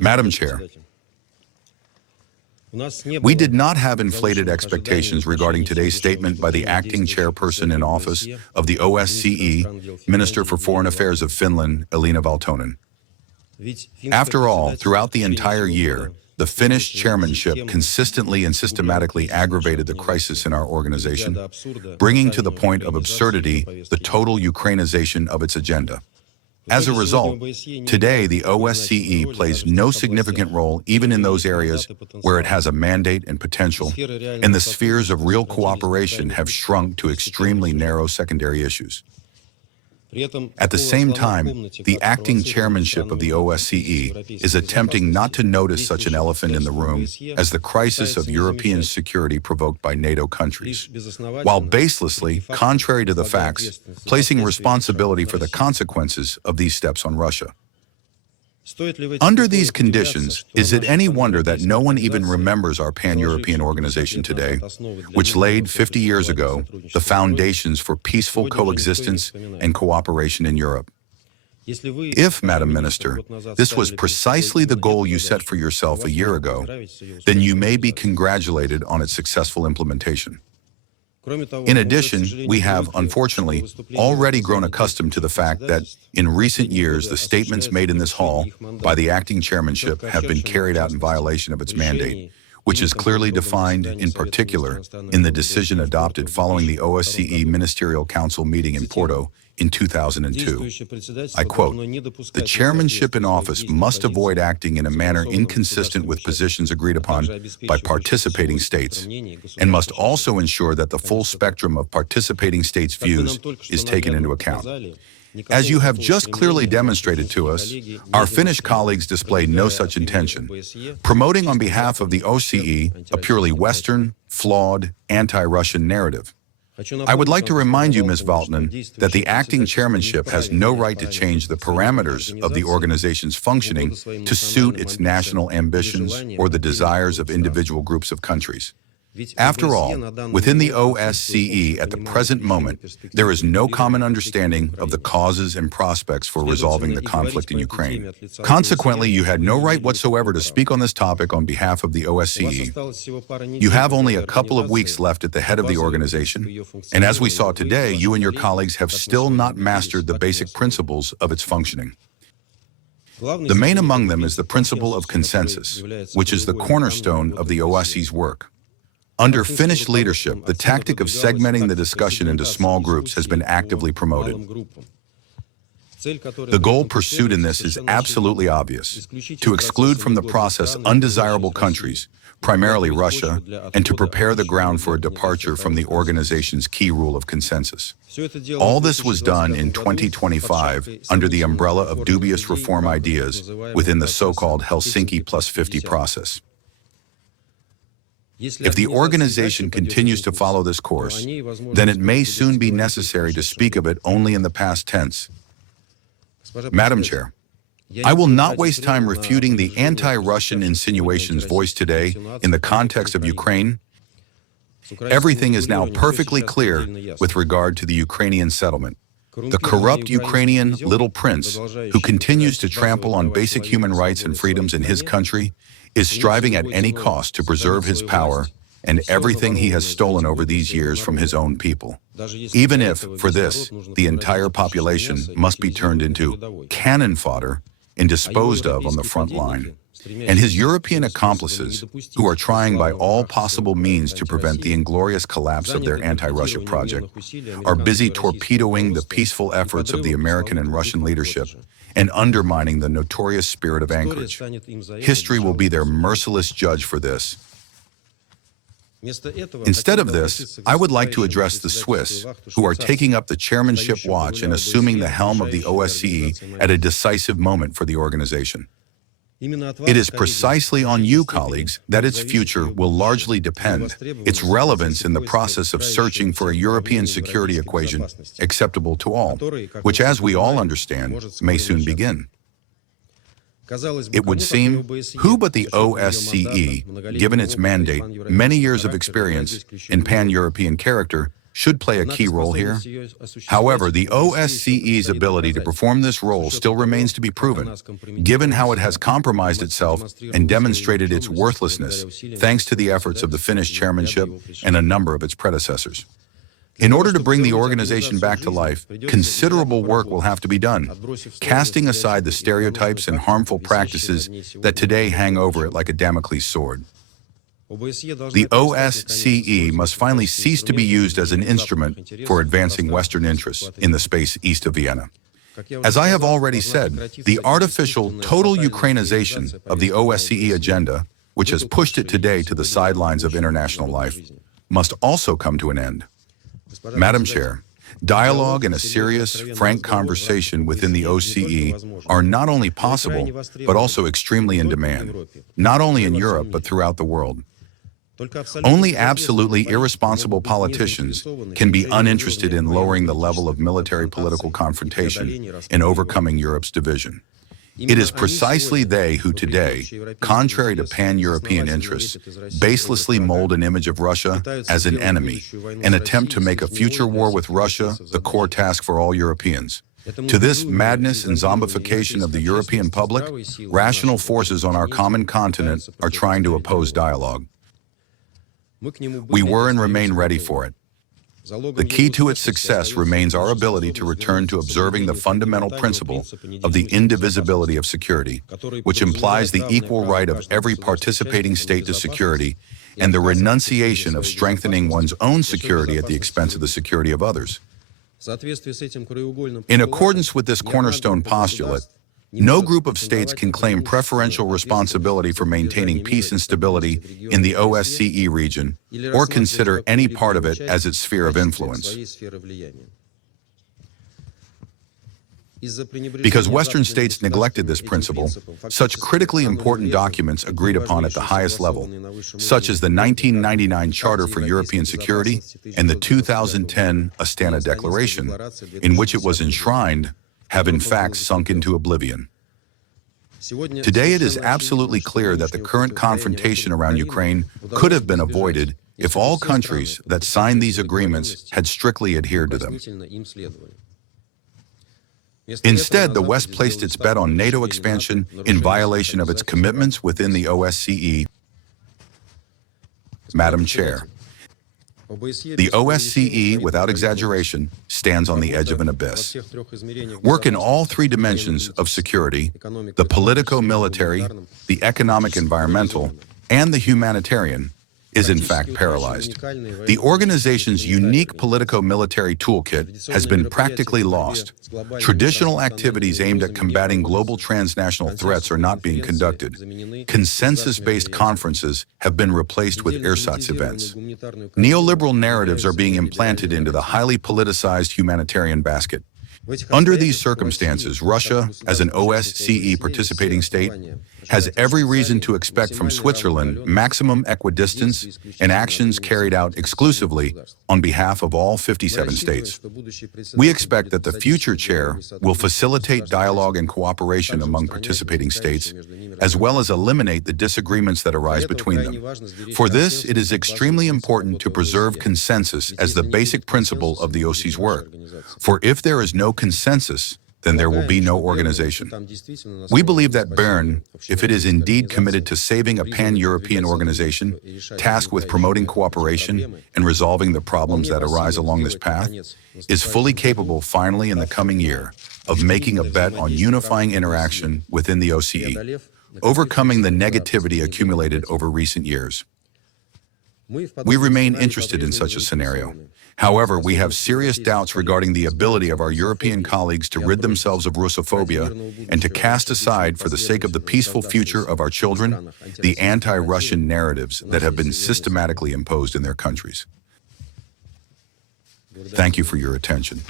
Madam Chair, we did not have inflated expectations regarding today's statement by the acting chairperson in office of the OSCE, Minister for Foreign Affairs of Finland, Elina Valtonen. After all, throughout the entire year, the Finnish chairmanship consistently and systematically aggravated the crisis in our organization, bringing to the point of absurdity the total Ukrainization of its agenda. As a result, today the OSCE plays no significant role even in those areas where it has a mandate and potential, and the spheres of real cooperation have shrunk to extremely narrow secondary issues. At the same time, the acting chairmanship of the OSCE is attempting not to notice such an elephant in the room as the crisis of European security provoked by NATO countries, while baselessly, contrary to the facts, placing responsibility for the consequences of these steps on Russia. Under these conditions, is it any wonder that no one even remembers our pan-European organization today, which laid 50 years ago the foundations for peaceful coexistence and cooperation in Europe? If, Madam Minister, this was precisely the goal you set for yourself a year ago, then you may be congratulated on its successful implementation. In addition, we have, unfortunately, already grown accustomed to the fact that, in recent years, the statements made in this hall by the acting chairmanship have been carried out in violation of its mandate, which is clearly defined, in particular, in the decision adopted following the OSCE Ministerial Council meeting in Porto in 2002. I quote, "The chairmanship in office must avoid acting in a manner inconsistent with positions agreed upon by participating states, and must also ensure that the full spectrum of participating states' views is taken into account." As you have just clearly demonstrated to us, our Finnish colleagues display no such intention, promoting on behalf of the OSCE a purely Western, flawed, anti-Russian narrative. I would like to remind you, Ms. Valtonen, that the acting chairmanship has no right to change the parameters of the organization's functioning to suit its national ambitions or the desires of individual groups of countries. After all, within the OSCE at the present moment, there is no common understanding of the causes and prospects for resolving the conflict in Ukraine. Consequently, you had no right whatsoever to speak on this topic on behalf of the OSCE. You have only a couple of weeks left at the head of the organization, and as we saw today, you and your colleagues have still not mastered the basic principles of its functioning. The main among them is the principle of consensus, which is the cornerstone of the OSCE's work. Under Finnish leadership, the tactic of segmenting the discussion into small groups has been actively promoted. The goal pursued in this is absolutely obvious: to exclude from the process undesirable countries, primarily Russia, and to prepare the ground for a departure from the organization's key rule of consensus. All this was done in 2025 under the umbrella of dubious reform ideas within the so-called Helsinki Plus 50 process. If the organization continues to follow this course, then it may soon be necessary to speak of it only in the past tense. Madam Chair, I will not waste time refuting the anti-Russian insinuations voiced today in the context of Ukraine. Everything is now perfectly clear with regard to the Ukrainian settlement. The corrupt Ukrainian little prince, who continues to trample on basic human rights and freedoms in his country, is striving at any cost to preserve his power and everything he has stolen over these years from his own people. Even if, for this, the entire population must be turned into cannon fodder and disposed of on the front line. And his European accomplices, who are trying by all possible means to prevent the inglorious collapse of their anti-Russia project, are busy torpedoing the peaceful efforts of the American and Russian leadership and undermining the notorious spirit of Anchorage. History will be their merciless judge for this. Instead of this, I would like to address the Swiss, who are taking up the chairmanship watch and assuming the helm of the OSCE at a decisive moment for the organization. It is precisely on you, colleagues, that its future will largely depend, its relevance in the process of searching for a European security equation acceptable to all, which, as we all understand, may soon begin. It would seem, who but the OSCE, given its mandate, many years of experience in pan-European character, should play a key role here. However, the OSCE's ability to perform this role still remains to be proven, given how it has compromised itself and demonstrated its worthlessness thanks to the efforts of the Finnish chairmanship and a number of its predecessors. In order to bring the organization back to life, considerable work will have to be done, casting aside the stereotypes and harmful practices that today hang over it like a Damocles sword. The OSCE must finally cease to be used as an instrument for advancing Western interests in the space east of Vienna. As I have already said, the artificial total Ukrainization of the OSCE agenda, which has pushed it today to the sidelines of international life, must also come to an end. Madam Chair, dialogue and a serious, frank conversation within the OSCE are not only possible, but also extremely in demand, not only in Europe, but throughout the world. Only absolutely irresponsible politicians can be uninterested in lowering the level of military political confrontation and overcoming Europe's division. It is precisely they who today, contrary to pan-European interests, baselessly mold an image of Russia as an enemy and attempt to make a future war with Russia the core task for all Europeans. To this madness and zombification of the European public, rational forces on our common continent are trying to oppose dialogue. We were and remain ready for it. The key to its success remains our ability to return to observing the fundamental principle of the indivisibility of security, which implies the equal right of every participating state to security and the renunciation of strengthening one's own security at the expense of the security of others. In accordance with this cornerstone postulate, no group of states can claim preferential responsibility for maintaining peace and stability in the OSCE region or consider any part of it as its sphere of influence. Because Western states neglected this principle, such critically important documents agreed upon at the highest level, such as the 1999 Charter for European Security and the 2010 Astana Declaration, in which it was enshrined, have in fact sunk into oblivion. Today it is absolutely clear that the current confrontation around Ukraine could have been avoided if all countries that signed these agreements had strictly adhered to them. Instead, the West placed its bet on NATO expansion in violation of its commitments within the OSCE. Madam Chair, the OSCE, without exaggeration, stands on the edge of an abyss. Work in all three dimensions of security, the politico-military, the economic-environmental, and the humanitarian, is in fact paralyzed. The organization's unique politico-military toolkit has been practically lost. Traditional activities aimed at combating global transnational threats are not being conducted. Consensus-based conferences have been replaced with ersatz events. Neoliberal narratives are being implanted into the highly politicized humanitarian basket. Under these circumstances, Russia, as an OSCE participating state, has every reason to expect from Switzerland maximum equidistance and actions carried out exclusively on behalf of all 57 states. We expect that the future chair will facilitate dialogue and cooperation among participating states, as well as eliminate the disagreements that arise between them. For this, it is extremely important to preserve consensus as the basic principle of the OSCE's work. For if there is no consensus, then there will be no organization. We believe that Bern, if it is indeed committed to saving a pan-European organization, tasked with promoting cooperation and resolving the problems that arise along this path, is fully capable finally in the coming year of making a bet on unifying interaction within the OSCE, overcoming the negativity accumulated over recent years. We remain interested in such a scenario. However, we have serious doubts regarding the ability of our European colleagues to rid themselves of Russophobia and to cast aside, for the sake of the peaceful future of our children, the anti-Russian narratives that have been systematically imposed in their countries. Thank you for your attention.